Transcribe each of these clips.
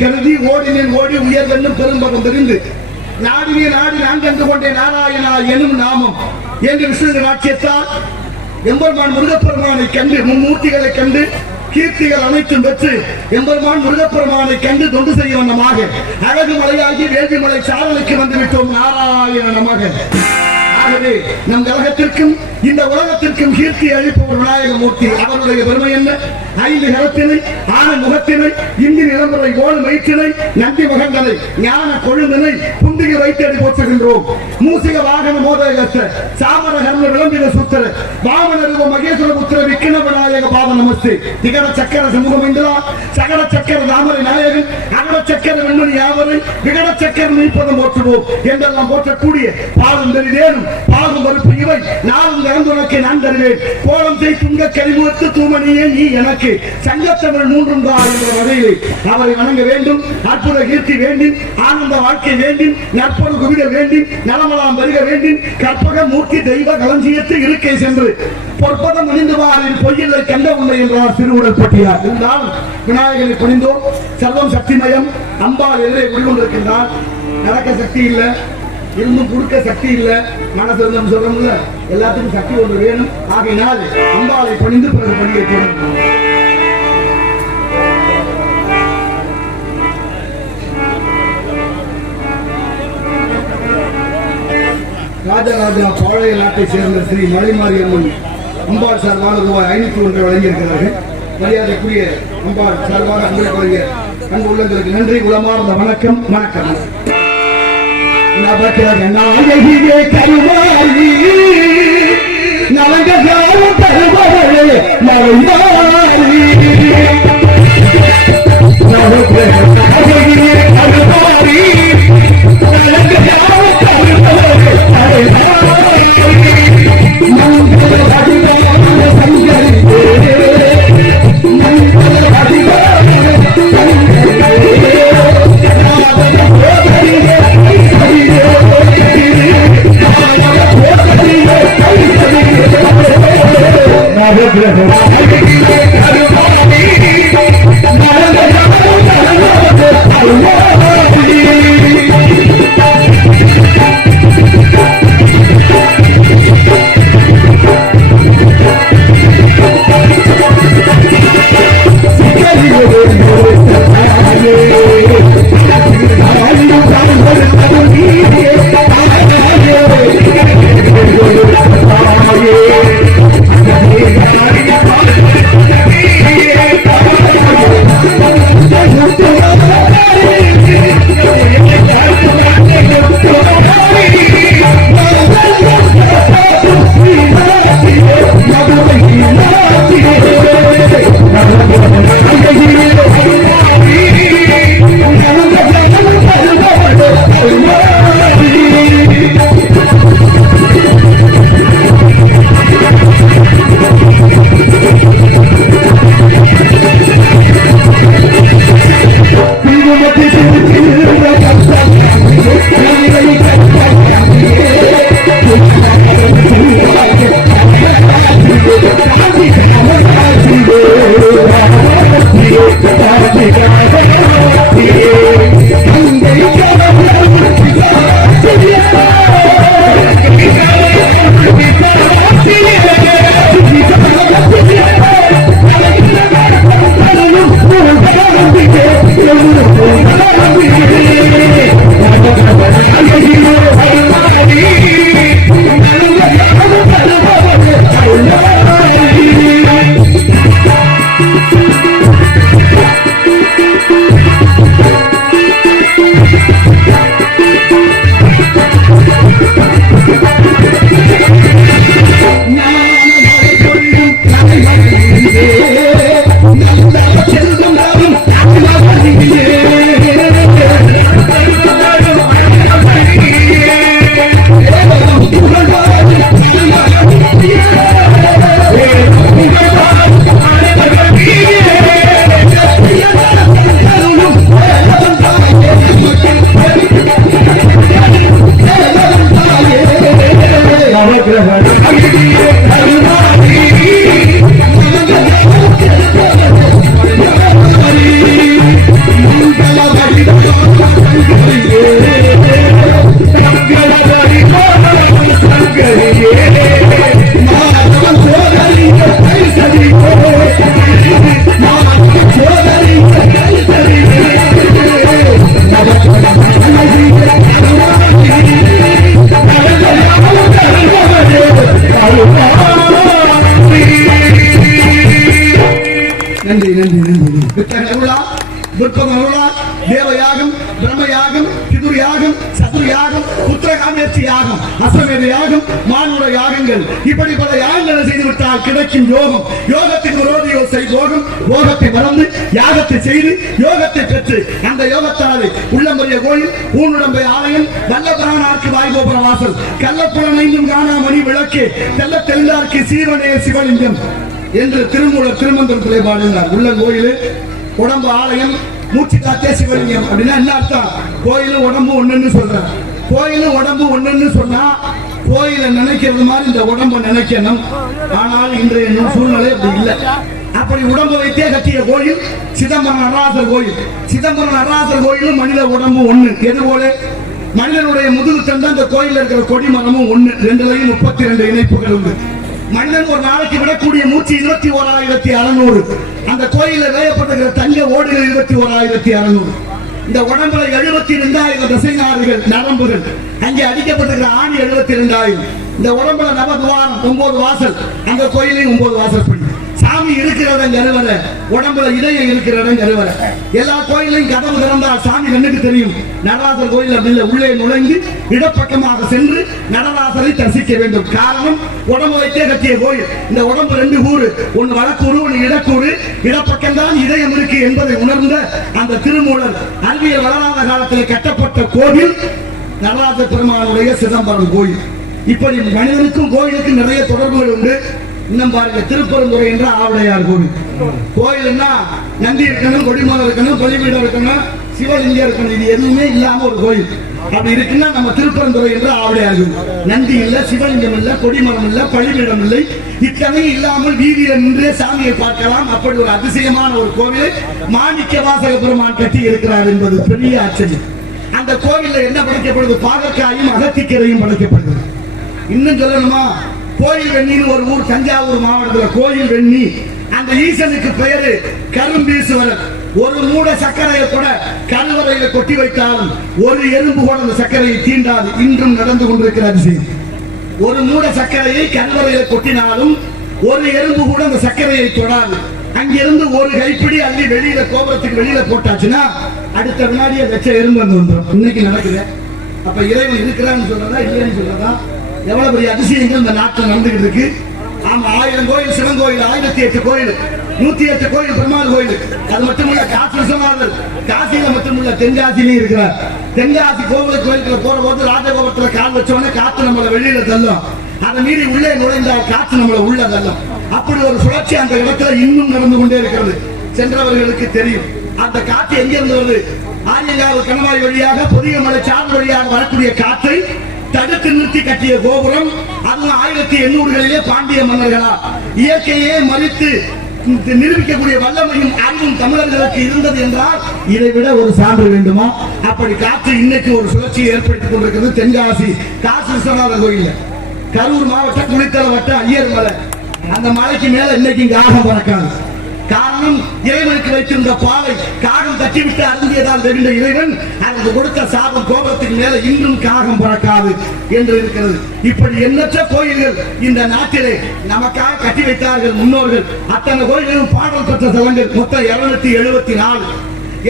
கருதி ஓடினேன் ஓடி உயர்வென்னும் பெரும்பகம் தெரிந்து நாடினே நாடி நான் கண்டு கொண்டேன் நாராயணா எனும் நாமம் என்று விஷ்ணு ராட்சியத்தால் எம்பெருமான் முருகப்பெருமானை கண்டு மும்மூர்த்திகளை கண்டு கீர்த்திகள் அனைத்தும் பெற்று எம்பெருமான் முருகப்பெருமானை கண்டு தொண்டு செய்ய வண்ணமாக அழகு மலையாகி வேள்வி மலை சாரலுக்கு வந்துவிட்டோம். நாராயண நமக ஆகவே நம் கழகத்திற்கும் இந்த உலகத்திற்கும் கீர்த்தி அளிப்பவர் விநாயகமூர்த்தி. அவருடைய பெருமை என்ன? 5 கரத்தினை, ஆன முகத்தினை, இந்தி நிலம்பரை கோல் வயிற்றினை, நந்தி மகந்தனை, ஞான கொழுந்தனை, புந்திக வைத்தடி போற்றுகின்றோம். மூசிக வாகன மோதகத்த சாமர கர்ண விளம்பின சுத்திர வாமனருவ மகேஸ்வர புத்திர விக்கின விநாயக பாத நமஸ்தே. திகர சக்கர சமூகம் இந்திரா சகர சக்கர தாமரை நாயகன் அகர சக்கர வெண்மணி யாவரை விகட சக்கர நீப்பதம் போற்றுவோம் என்றெல்லாம் போற்றக்கூடிய பாதம் தெரிதேனும் பாதம் மறுப்பு இவை நாளும் கலந்துனக்கு நான் தருவேன். கோலம் செய் துங்க கரிமுகத்து தூமணியே நீ எனக்கு சங்கத்தமிழ் 3 தான் என்ற வகையிலே அவரை வணங்க வேண்டும். அற்புத கீர்த்தி வேண்டும், ஆனந்த வாழ்க்கை வேண்டும், நற்பொரு குவிட வேண்டும், நலமலாம் வருக வேண்டும். கற்பக மூர்த்தி தெய்வ களஞ்சியத்து இருக்கை சென்று பொற்பதம் அணிந்துவாரின் பொய்யில்லை கண்ட உண்மை என்றார் திருவுடல் பட்டியார். இருந்தால் விநாயகனை பணிந்தோம். சர்வம் சக்திமயம். அம்பாள் எதிரே குடிகொண்டிருக்கின்றார். நடக்க சக்தி இல்லை, இருந்தும் கொடுக்க சக்தி இல்ல. மனசு இருந்தோம் சொல்றோம்ல, எல்லாத்துக்கும் சக்தி ஒன்று வேணும். ஆகையினால் அம்பாளை பணிந்து பிறகு பணியை தொடரும். ராஜராஜா பாளைய நாட்டை சேர்ந்த ஸ்ரீ மலைமாரியம்மன் அம்பாள் சார்பாக ரூபாய் 501 வழங்கியிருக்கிறார்கள். மரியாதைக்குரிய அம்பாள் சார்பாக அன்பு அன்பு உள்ளங்களுக்கு நன்றி, உளமார்ந்த வணக்கம். வணக்கம். நவகிரகநாயகியே கருமாரி நவங்ககாவும் கருமாரி நவமாரி நவகிரகநாயகியே கருமாரி நவங்ககாவும் கருமாரி நவமாரி அதிகார சங்கரியே நன்றி நன்றி நன்றி. வித்தகருளால் விற்பதருளால் தேவயாகம், பிரம்மயாகம், பிதுர்யாகம், சதுர்யாகம், புத்திரகாமேற்றி யாகம், அஸ்வமேத யாகம், மானுட யாகங்கள், இப்படி பல யாகங்களை செய்துவிட்டால் கிடைக்கும் யோகம். யோகத்தின் விரோதியோ செய்வோகம். யோகத்தை மறந்து யாகத்தை செய்து யோகத்தை பெற்று அந்த யோகத்தாலே உள்ளம்பரிய கோயில், ஊனுடம்பை ஆலயம், வல்லபரானார்க்கு வாய்கோபுர வாசல், கள்ளப்புலனைந்தும் காணா மணி விளக்கு, தெல்ல தெளிந்தார்க்கு சீவனே சிவலிங்கம் என்று திருமூலர் திருமந்திரத்திலே பாடினார். உள்ளங்கோயில், உடம்பு ஆலயம், மூச்சு காத்தே சிவலிங்கம். அப்படின்னா என்ன அர்த்தம்? கோயிலும் உடம்பு ஒண்ணுன்னு சொல்றாங்க. கோயிலும் உடம்பு ஒண்ணுன்னு சொன்னா கோயிலை நினைக்கிறது மாதிரி இந்த உடம்பை நினைக்கணும். ஆனால் இன்றைய சூழ்நிலை அப்படி இல்லை. அப்படி உடம்பு வைத்தே கட்டிய கோயில் சிதம்பரம் நடராசர் கோயில். சிதம்பரம் நடராசர் கோயிலும் மனித உடம்பு ஒண்ணு. எது போல? மனிதனுடைய முதுகு தண்டு அந்த கோயில் இருக்கிற கொடிமரமும் ஒண்ணு. ரெண்டுலையும் 32 இணைப்புகள் உண்டு. மனிதன் ஒரு நாளைக்கு விடக்கூடிய மூச்சு 21,600. அந்த கோயில வேயப்பட்டிருக்கிற தங்க ஓடுகள் 21,600. இந்த உடம்புல 72,000 தசைநாறுகள், நரம்புகள். அங்கே அடிக்கப்பட்டிருக்கிற ஆணி 72,000. இந்த உடம்புல நவதுவாரம் 9 வாசல். அந்த கோயிலையும் 9 வாசல் படி. சாமி இருக்கிற இடம் கருவறை, உடம்புல இதயம் இருக்கிற இடம் கருவறை. எல்லா கோயிலையும் கதவு திறந்தால் சாமி கண்ணுக்கு தெரியும். நடராசர் கோயில் அப்படி இல்லை. உள்ளே நுழைந்து இடப்பக்கமாக சென்று நடராசரை தரிசிக்க வேண்டும். காரணம், உடம்பு வைத்தே கட்டிய கோயில். இந்த உடம்பு 2 கூறு, ஒன்னு வடக்கூறு, ஒன்னு இடக்கூறு. இடப்பக்கம் தான் இதயம் இருக்கு என்பதை உணர்ந்த அந்த திருமூலர் அறிவியல் வளராத காலத்தில் கட்டப்பட்ட கோவில் நடராஜ பெருமானுடைய சிதம்பரம் கோயில். இப்படி மனிதனுக்கும் கோயிலுக்கும் நிறைய தொடர்புகள் உண்டு. இன்னும் பாருங்க, திருப்பரந்துறை என்ற ஆவுடையார் கோவில். கோயில்னா நந்தி இருக்கணும், கொடிமரம் இருக்கணும், பலிபீடம் இருக்கணும், சிவலிங்கம் இருக்கணும். இது எதுவுமே இல்லாம ஒரு கோயில். அப்படி இருக்குன்னா நம்ம திருப்பரந்துறை என்ற ஆவுடையார் கோவில். நந்தி இல்ல, சிவலிங்கம் இல்ல, கொடிமரம் இல்ல, பலிபீடம் இல்லை. இத்தனை இல்லாமல் வீதியில நின்றே சாமியை பார்க்கலாம். அப்படி ஒரு அதிசயமான ஒரு கோவிலை மாணிக்க வாசக பெருமான் கட்டி இருக்கிறார் என்பது பெரிய ஆச்சரியம். அந்த கோவில்ல என்ன படைக்கப்படுது? பாகற்காயும் அகத்திக்கரையும் படைக்கப்படுகிறது. இன்னும் சொல்லணுமா, கோயில் வெண்ணின்னு ஒரு ஊர் தஞ்சாவூர் மாவட்டத்தில் கோயில் வெண்ணி. அந்த ஈசனுக்கு பெயரு கரும்பீசுவரர். ஒரு மூட சர்க்கரையை கூட கருவறையில கொட்டி வைத்தாலும் ஒரு எறும்பு கூட அந்த சர்க்கரையை தீண்டாது. இன்றும் நடந்து கொண்டிருக்கிற அதிசயம். ஒரு மூட சர்க்கரையை கருவறையில கொட்டினாலும் ஒரு எறும்பு கூட அந்த சர்க்கரையை தொடாது. அங்கிருந்து ஒரு கைப்பிடி அள்ளி வெளியில கோபுரத்துக்கு வெளியில போட்டாச்சுன்னா அடுத்த வினாடியே வச்ச எறும்பு வந்து வந்துடும். இன்னைக்கு நடக்குது. அப்ப இறைவன் இருக்கிறான்னு சொல்றதா இல்லைன்னு சொல்றதா? எவ்வளவு பெரிய அதிசயங்கள் இந்த நாட்டில் நடந்துகிட்டு இருக்கு. ஆமா, 1000 கோயில் சிவன் கோயில், 1008 கோயில், 108 கோயில் பெருமாள் கோயில். அது மட்டுமல்ல, காசி விஸ்வநாதர் காசியில மட்டுமல்ல தென்காசியிலும் இருக்கிறார். தென்காசி கோயிலுக்குள்ள போற போது ராஜகோபுரத்துல கால் வச்சோடனே காத்து நம்மளை வெளியில தள்ளும். அதை மீறி உள்ளே நுழைந்தால் காற்று நம்மளை உள்ள தள்ளும். அப்படி ஒரு சுழற்சி அந்த இடத்துல இன்னும் நடந்து கொண்டே இருக்கிறது. சென்றவர்களுக்கு தெரியும். அந்த காற்று எங்கிருந்து வருது? ஆரியங்காவு கணவாய் வழியாக பொதியமலை சார்ந்த வழியாக வரக்கூடிய காற்றை தடுத்து நிறுத்தி கட்டிய கோபுரம். அதுவும் 1800களிலே பாண்டிய மன்னர்களா இயற்கையே மறித்து நிரூபிக்கக்கூடிய வல்லமையும் அறிவும் தமிழர்களுக்கு இருந்தது என்றால் இதை விட ஒரு சான்று வேண்டுமா? அப்படி காற்று இன்னைக்கு ஒரு சுழற்சியை ஏற்படுத்திக் கொண்டிருக்கிறது. தென்காசி காசி விஸ்வநாதர் கோயில், கரூர் மாவட்டம் குளித்தலை வட்டம் ஐயர் மலை. அந்த மலைக்கு மேல இன்னைக்கு காகம் பறக்காது. காரணம், இறைவனுக்கு வைத்திருந்த பாலை காகம் தட்டிவிட்டு அருந்தியதால் தெரிந்த இறைவன் அதற்கு கொடுத்த சாபம் கோபத்துக்கு மேல இன்னும் காகம் பறக்காது என்று இருக்கிறது. இப்படி எண்ணற்ற கோயில்கள் இந்த நாட்டிலே நமக்காக கட்டி வைத்தார்கள் முன்னோர்கள். அத்தனை கோயில்களும் பாடல் பெற்ற தலங்கள் மொத்தம் 274.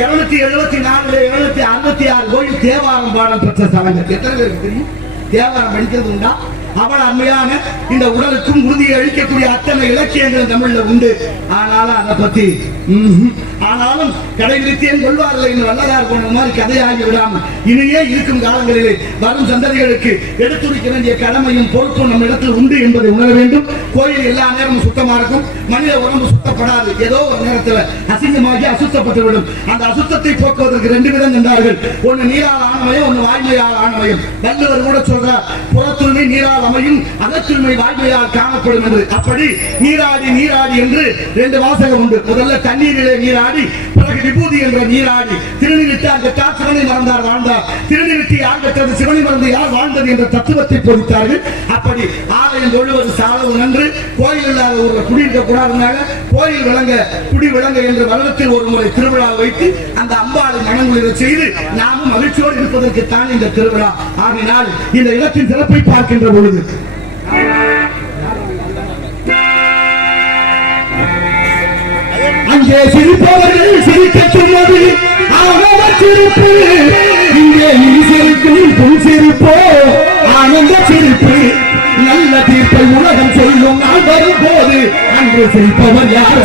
274 266 கோயில் தேவாரம் பாடல் பெற்ற தலங்கள். எத்தனை பேருக்கு தெரியும்? தேவாரம் படிக்கிறது உண்டா? அவள் அருமையான இந்த உடலுக்கும் உறுதியை அளிக்கக்கூடிய அத்தனை இலக்கியங்கள் தமிழ்ல உண்டு. ஆனாலும் அதை பத்தி ஆனாலும் கடைநிறுத்தியன் கொள்வார்கள் என்று வல்லதார் போன மாதிரி கதையாகி விடாமல் இனியே இருக்கும் காலங்களிலே வரும் சந்ததிகளுக்கு எடுத்துரைக்க வேண்டிய கடமையும் பொறுப்பும் நம்ம இடத்தில் உண்டு என்பதை உணர வேண்டும். கோயில் எல்லா நேரமும் சுத்தமா இருக்கும். மனித உடம்பு சுத்தப்படாது. ஏதோ ஒரு நேரத்தில் அசிங்கமாகி அசுத்தப்பட்டுவிடும். அந்த அசுத்தத்தை போக்குவதற்கு 2 விதம் கண்டார்கள். ஒன்னு நீரால் ஆனமயம், ஒன்னு வாய்மையால் ஆனமயம். வள்ளுவர் கூட சொல்றார், புறத்தூய்மை நீரால் அமையும், அகத்தூய்மை வாய்மையால் காணப்படும் என்று. அப்படி நீராடி நீராடி என்று 2 வாசகம் உண்டு. முதல்ல தண்ணீரிலே நீராடி, பிறகு விபூதி என்ற நீராடி. திருநிறுத்தார் பெற்றார், சிவனை மறந்தார் வாழ்ந்தார். திருநிறுத்தி யார் பெற்றது, சிவனை மறந்து யார் வாழ்ந்தது என்ற தத்துவத்தை போதித்தார்கள். அப்படி ஆலயம் தொழுவது சாலவு நன்று. கோயில் இல்லாத ஊர்ல குடியிருக்க கூடாதுனால கோயில் விளங்க குடி விளங்க என்று வருடத்தில் ஒரு முறை திருவிழா வைத்து அந்த அம்பாளை மனங்குளிர செய்து நாமும் மகிழ்ச்சியோடு இருப்பதற்கு தான் இந்த திருவிழா. ஆகினால் இந்த இடத்தின் சிறப்பை பார்க்கின்ற பொழுது அங்கே சிரிப்பவர்கள் சிரிக்க சொன்னது ஆனந்த சிரிப்பு, இங்கே நீ சிரிக்கும் புல் சிரிப்போ ஆனந்த சிரிப்பு. நல்ல தீர்ப்பை உலகம் சொல்லும் நான் வரும் போது அன்று சிரிப்பவர் யார்?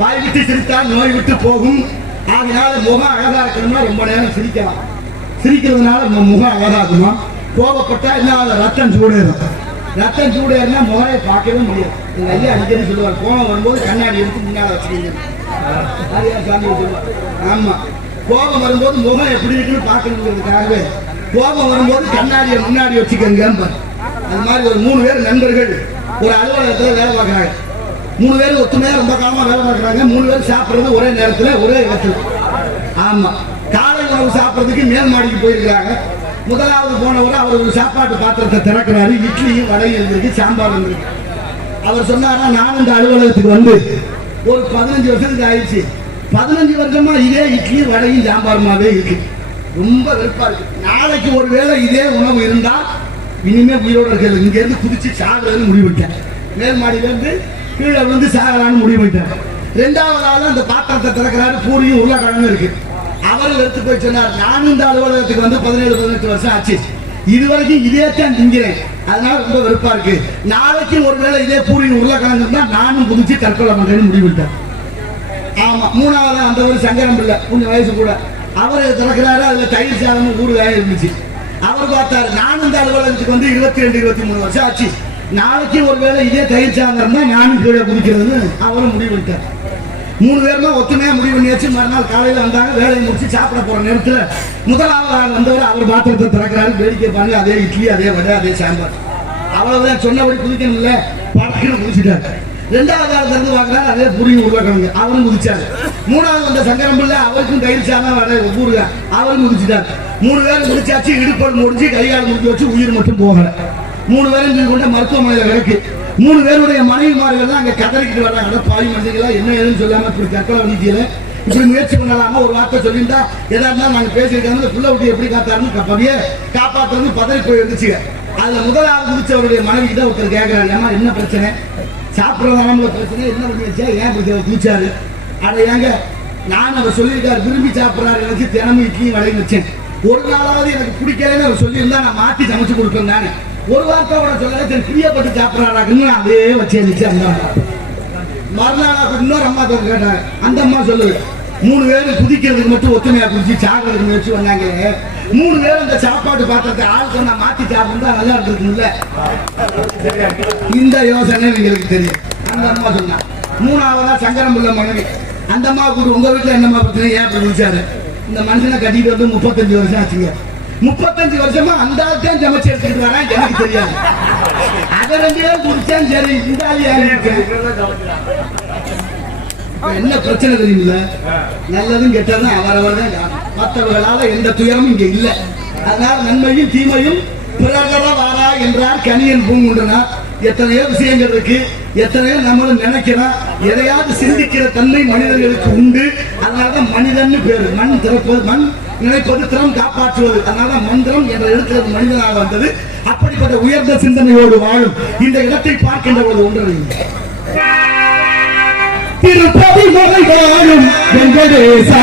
வாய் விட்டு சிரித்தால் நோய் விட்டு போகும். ஆகையால முகம் அழகா இருக்கணும்னா ரொம்ப நேரம் சிரிக்கலாம். சிரிக்கிறதுனால முகம் அழகாகுமா? கோபப்பட்டா என்ன ரத்தம் சூடேறும். ரத்தம் சூடேறினா முகரை பார்க்கவே முடியாது. எங்க ஐயா அடிக்கடி சொல்லுவார், கோபம் வரும்போது கண்ணாடி எடுத்து முன்னால வச்சுக்கீங்க. ஆமா, கோபம் வரும்போது முகம் எப்படி இருக்குன்னு பார்க்கணுங்கிறதுக்காகவே கோபம் வரும்போது கண்ணாடியை முன்னாடி வச்சுக்கோங்க. அது மாதிரி ஒரு 3 பேர் நண்பர்கள் ஒரு அலுவலகத்தில் வேலை பார்க்குறாங்க. 3 பேர் ஒத்துமையா ரொம்ப காலமா வேலை பார்க்குறாங்க. 3 பேர் சாப்பிட்றது ஒரே நேரத்தில் ஒரே இடத்துல. ஆமா, காலை உணவு சாப்பிட்றதுக்கு மேல் மாடிக்கு போயிருக்கிறாங்க. முதலாவது போனவர் அவர் ஒரு சாப்பாட்டு பாத்திரத்தை திறக்கிறாரு. இட்லியும் வடையும் இருந்திருக்கு, சாம்பார் இருந்திருக்கு. அவர் சொன்னாரா, நான் இந்த அலுவலகத்துக்கு வந்து ஒரு 15 வருஷத்துக்கு ஆயிடுச்சு. 15 வருஷமா இதே இட்லி வடையும் சாம்பாருமாவே இருக்கு. ரொம்ப வெறுப்பா இருக்கு. நாளைக்கு ஒரு வேளை இதே உணவு இருந்தா இனிமே உயிரோட இருக்கிறது இங்க இருந்து குதிச்சு சாகுறதுன்னு முடிவுட்டேன். மேல் மாடியில இருந்து கீழே வந்து சாகலான்னு முடிவுட்டேன். 2வது ஆள் அந்த பாத்திரத்தை திறக்கிறாரு, பூரியும் உருளைக்கிழங்கும் இருக்கு. அவரும் எடுத்து போய் சொன்னார், நானும் இந்த அலுவலகத்துக்கு வந்து 17-18 வருஷம் ஆச்சு. இதுவரைக்கும் இதே தான் திங்கிறேன். அதனால ரொம்ப வெறுப்பா இருக்கு. நாளைக்கு ஒருவேளை இதே பூரியும் உருளைக்கிழங்கு தான் நானும் குதிச்சு தற்கொலை பண்றேன்னு முடிவுட்டேன். ஆமா, 3வது அந்த ஒரு சங்கரம் பிள்ளை, கொஞ்சம் வயசு கூட, அவர் திறக்கிறாரு. அதுல தயிர் சாதமும் ஊறுகாயும் இருந்துச்சு. அவர் பார்த்தாரு, நானும் இந்த அலுவலகத்துக்கு வந்து 22-23 வருஷம் ஆச்சு. நாளைக்கு ஒருவேளை இதே தயிர் சாதம் தான் நானும் கீழே குதிக்கிறதுன்னு அவரும் முடிவெடுத்தார். 3 பேருமே ஒத்துமையா முடிவு பண்ணியாச்சு. மறுநாள் காலையில வந்தாங்க, வேலையை முடிச்சு சாப்பிட போற நேரத்துல முதலாவது வந்தவர் அவர் பாத்திரத்தை திறக்கிறாரு. வேடிக்கை பாருங்க, அதே இட்லி, அதே வடை, அதே சாம்பார். அவ்வளவுதான், சொன்னபடி குதிக்கணும் இல்ல, படக்குன்னு குதிச்சுட்டாரு. 2வது ஆள் திறந்து பார்க்கிறாரு, அதே புரியும் உருளைக்கிழங்கு, அவரும் குதிச்சாரு. 3வது வந்த சங்கரம் பிள்ளை, அவருக்கும் தயிர் சாதம் வடை ஊருக, அவரும் குதிச்சுட்டாரு. 3 பேரும் குதிச்சாச்சு. இடுப்பல் முடிஞ்சு கையால் முடிஞ்சு வச்சு உயிர் மட்டும் போகல. 3 பேரும் கொண்ட மருத்துவமனையில கிடக்கு. 3 பேருடைய மனைவிமார்கள் தான் அங்க கதறிக்கிட்டு வர்றாங்க. பாவி மனிதர்களா, என்ன ஏதுன்னு சொல்லாம இப்படி தற்கொலை பண்ணிட்டீங்க, இப்படி முயற்சி பண்ணலாமா, ஒரு வார்த்தை சொல்லியிருந்தா எதா இருந்தாலும் நாங்க பேசியிருக்காங்க, புள்ள விட்டு எப்படி காத்தாருன்னு காப்பாற்றுறது பதறி போய் இருந்துச்சுங்க. அதுல முதலாவது குதிச்சவருடைய மனைவி தான் ஒருத்தர் கேட்கிறாரு, ஏமா என்ன பிரச்சனை, சாப்பிடுறதான பிரச்சனை, என்ன பண்ணி வச்சா, ஏன் குதிச்சாரு? அட ஏங்க, நான் அவர் சொல்லியிருக்காரு, விரும்பி சாப்பிட்றாரு, எனக்கு தினமும் இட்லியும் வடையும் வச்சேன். ஒரு நாளாவது எனக்கு பிடிக்கலன்னு அவர் சொல்லியிருந்தா நான் மாற்றி சமைச்சு கொடுப்பேன் தானே. ஒரு வார்த்தை கூட சொல்லல, சரி பிரியப்பட்டு சாப்பிட்றாராக்குன்னு அதே வச்சு இருந்துச்சு. அந்த மறுநாள் இன்னொரு அம்மா கேட்டாங்க, அந்த அம்மா சொல்லுது, 3 பேரும் குதிக்கிறதுக்கு மட்டும் ஒத்துமையா குதிச்சு சாப்பிட்றதுக்கு முயற்சி பண்ணாங்க. 3 பேரும் அந்த சாப்பாடு பாத்திரத்தை ஆள் சொன்னா மாத்தி சாப்பிட்டா நல்லா இருக்குல்ல, இந்த யோசனை எங்களுக்கு தெரியும். அந்த அம்மா சொன்னா. 3வதா சங்கரம் உள்ள மனைவி, அந்த அம்மா கூட உங்க வீட்டுல என்னம்மா பிரச்சனை, ஏன் அப்படி குதிச்சாரு? இந்த மனுஷனை கட்டிட்டு வந்து 35 வருஷம் ஆச்சுங்க. 35 வருஷமா அந்த ஆள்தான் சமைச்சு எடுத்துட்டு வரேன், எனக்கு தெரியாது. அதை 2 பேரும் குடிச்சான், சரி இந்த என்ன பிரச்சனை தெரியுமில்ல, நல்லதும் கெட்டதும் அவரவர் தான். மற்றவர்களால எந்த துயரமும் இங்க இல்லை. அதனால நன்மையும் தீமையும் பிறகர வாரா என்றார் கணியன் பூங்குன்றனார். எத்தனையோ விஷயங்கள் இருக்கு, எத்தனையோ நம்மளும் நினைக்கிறோம், எதையாவது சிந்திக்கிற தன்மை மனிதர்களுக்கு உண்டு. அதனாலதான் மனிதன் பேரு. மண் திறப்பது, மண் நினைப்பது, திறம் காப்பாற்றுவது. அதனால மந்திரம் என்ற எழுத்துறது மனிதனாக வந்தது. அப்படிப்பட்ட உயர்ந்த சிந்தனையோடு வாழும் இந்த இடத்தை பார்க்கின்ற போது ஒன்று, திருப்பதி மலை வாழும் வெங்கடேசா,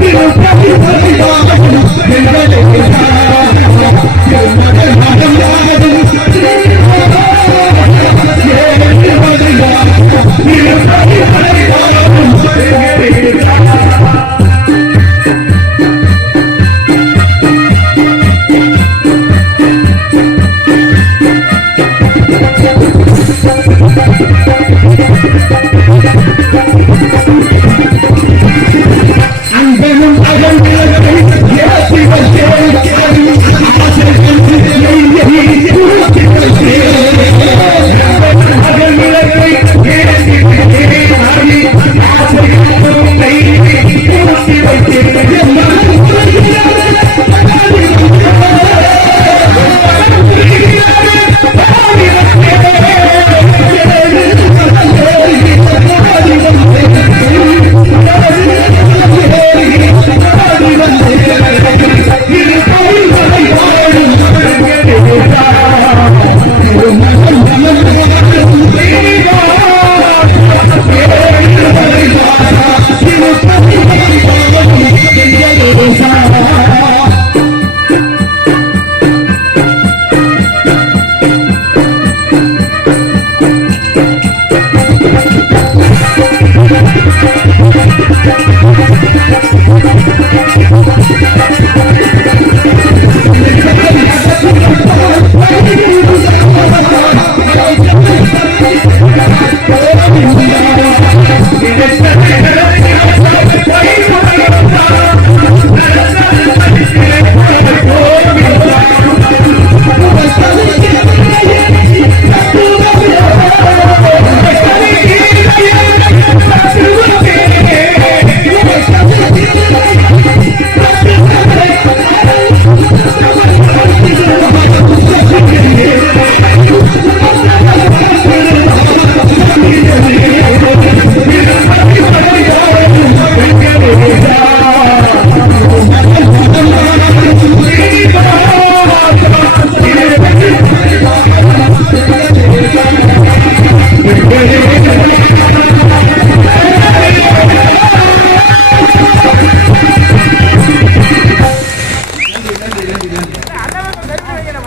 திருப்பதி மலை வாழும் வெங்கடேசா,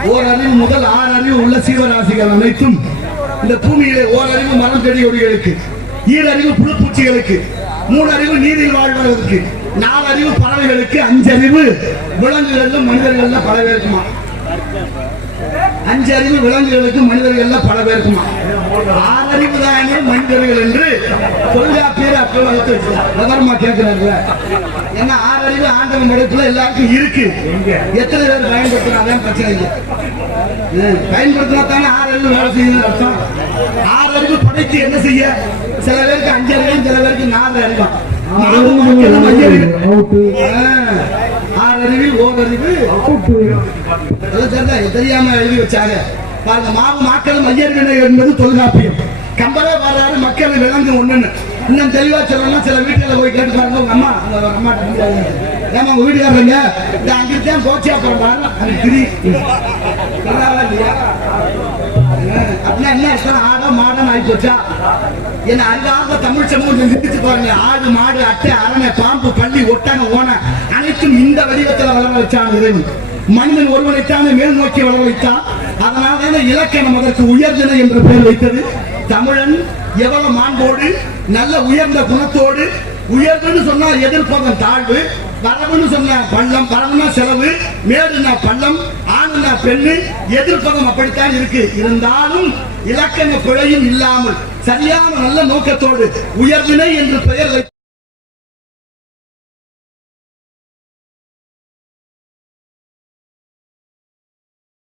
ஓரறிவு முதல் 6 அறிவு உள்ள சீவராசிகள் அனைத்தும் இந்த பூமியிலே ஓரறிவு மரம் செடி கொடிகளுக்கு, 7 அறிவு புழுப்பூச்சிகளுக்கு, 3 அறிவு நீரில் வாழ்வதற்கு, 4 அறிவு பறவைகளுக்கு, 5 அறிவு விலங்குகள்ல மனிதர்கள்ல பல பேருக்குமா. 5 அறிவு விலங்குகளுக்கு மனிதர்கள் பல பேருக்குமா 6 அறிவு தானே மனிதர்கள் என்று தொல்காப்பியர் அப்ப வளர்த்து வச்சுட்டார். விவரமா கேட்கிறாரு. ஏன்னா 6 அறிவு ஆண்டவன் படைப்புல எல்லாருக்கும் இருக்கு. எத்தனை பேர் பயன்படுத்தினாதான் பிரச்சனை இல்லை. பயன்படுத்தினா தானே 6 அறிவு வேலை செய்யுது அர்த்தம். 6 அறிவு படைத்து என்ன செய்ய? சில பேருக்கு 5 அறிவும் சில பேருக்கு 4 அறிவும். 6 அறிவு ஓரறிவு தெரியாம எழுதி வச்சாங்க பாருங்க. மாவு மாக்கள் மையறிவினை என்பது தொல்காப்பியம். கம்பளே வராது மக்கள் விளங்கு ஒண்ணுன்னு. இன்னும் தெளிவா சொல்லணும். சில வீட்டுல போய் கேட்டு பாருங்க. உங்க அம்மா அம்மா ஏமா உங்க வீட்டுக்காரங்க அங்கிருக்கேன் கோச்சியா போறாங்க அப்படின்னா என்ன ஆடா மாடன் ஆகி போச்சா? என்ன அருகாக தமிழ் சமூகத்தை நிறுத்தி பாருங்க. ஆடு மாடு அட்டை அரணை பாம்பு பள்ளி ஒட்டக ஓன அனைத்தும் இந்த வடிவத்தில் வளர வச்சான் இறைவன். மனிதன் ஒருவனைத்தானே மேல் நோக்கி வளர வைத்தான். அதனால இலக்கணம் அதற்கு உயர்தினை என்ற பெயர் வைத்தது. தமிழன் எவ்வளவு மாண்போடு நல்ல உயர்ந்த குணத்தோடு, உயர்வுன்னு சொன்னா எதிர்ப்பதன் தாழ்வு, வரவுன்னு சொன்ன பள்ளம், வரவுனா செலவு, மேடுனா பள்ளம், ஆணுனா பெண்ணு, எதிர்ப்பதம் அப்படித்தான் இருக்கு. இருந்தாலும் இலக்கண பிழையும் இல்லாமல் சரியான நல்ல நோக்கத்தோடு உயர்வினை என்று பெயர்